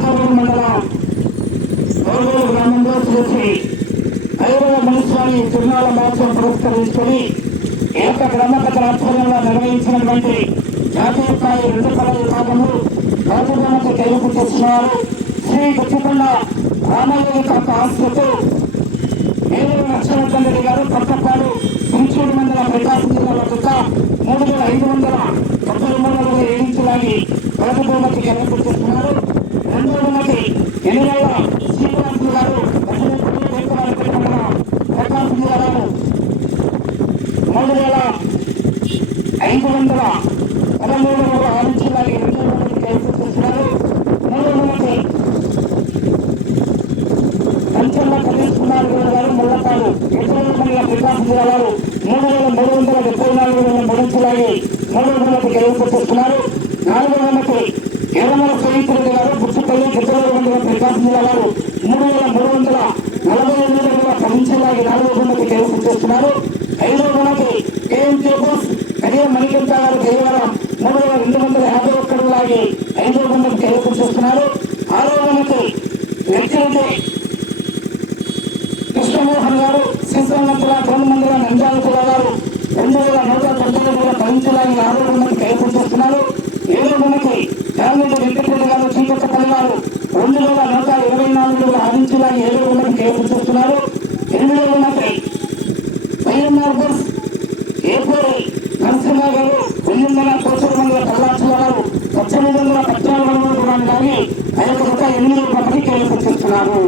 నర్సాపూర్ మండలం గౌరవ గ్రామంలో చూసి ఐదవ మున్సిపాలి తిరునాళ మహోత్సవం పురస్కరించుకొని ఈ యొక్క గ్రామ ఆధ్వర్యంలో నిర్వహించినటువంటి జాతీయ స్థాయి రెండు కళ విభాగము రాజధానికి తెలుపు చేస్తున్నారు. శ్రీ గుచ్చికొండ రామయ్య యొక్క ఆస్తులతో ఏడు లక్షల రెడ్డి గారు పట్టపాడు కుంచూరు మండల ప్రకాశం జిల్లాలో యొక్క మూడు వేల ఐదు వందల ముప్పై మూడు వందల ఏడించలాగి మొదటి బహుమతి చేస్తున్నారు రెండో బహుమతి ఎన్నికల శ్రీనివాసులు గారు ప్రకాశం జిల్లాలో మూడు వేల ఐదు వందల పదమూడు వందల ఆరు జిల్లాకి రెండో బహుమతి చేస్తున్నారు మూడు బహుమతి పంచంలో ప్రదేశ్ కుమార్ గౌడ్ గారు ముళ్ళపాడు ఇతరుల మండల ప్రకాశం జిల్లా వారు మూడు వేల మూడు వందల డెబ్బై నాలుగు వందల మూడు జిల్లాకి మూడు వందలకి గెలుపుకొస్తున్నారు నాలుగు వందలకి ఎర్రమల సునీతురెడ్డి గారు గుర్తుపల్లి ఇతరుల మండల ప్రకాశం జిల్లా వారు మూడు వేల మూడు వందల నలభై ఎనిమిది వందల పది జిల్లాకి నాలుగు వందలకి గెలుపుకొస్తున్నారు ఐదు వందలకి కేఎం జోబోస్ అదే మణికంఠ గారు దేవరం మూడు వేల రెండు వందల యాభై ఒక్కడు లాగి ఐదో వందలకి చేస్తున్నారు. ఆరో వందలకి లెక్కలకి కృష్ణమోహన్ గారు శ్రీశైలంతుల మండల నంద్యాల జిల్లా గారు రెండు వేల నూట పంతొమ్మిది వేల పదించలాగి ఆరో మంది కైవసం చేస్తున్నారు. ఏడు మనకి యామిడి వెంకటరెడ్డి గారు చీకట్టపల్లి గారు రెండు వేల నూట ఇరవై నాలుగు వేల ఏడు మంది కైవసం చేస్తున్నారు ఎనిమిది మంది వైఎంఆర్ బస్ ఏపూరి నరసింహ గారు వందల కోసల వందల కల్లాచుల గారు పద్దెనిమిది వందల పద్నాలుగు వందల రుణాన్ని కానీ ఆయన యొక్క ఎనిమిది రూపాయలకి కైవసం చేస్తున్నారు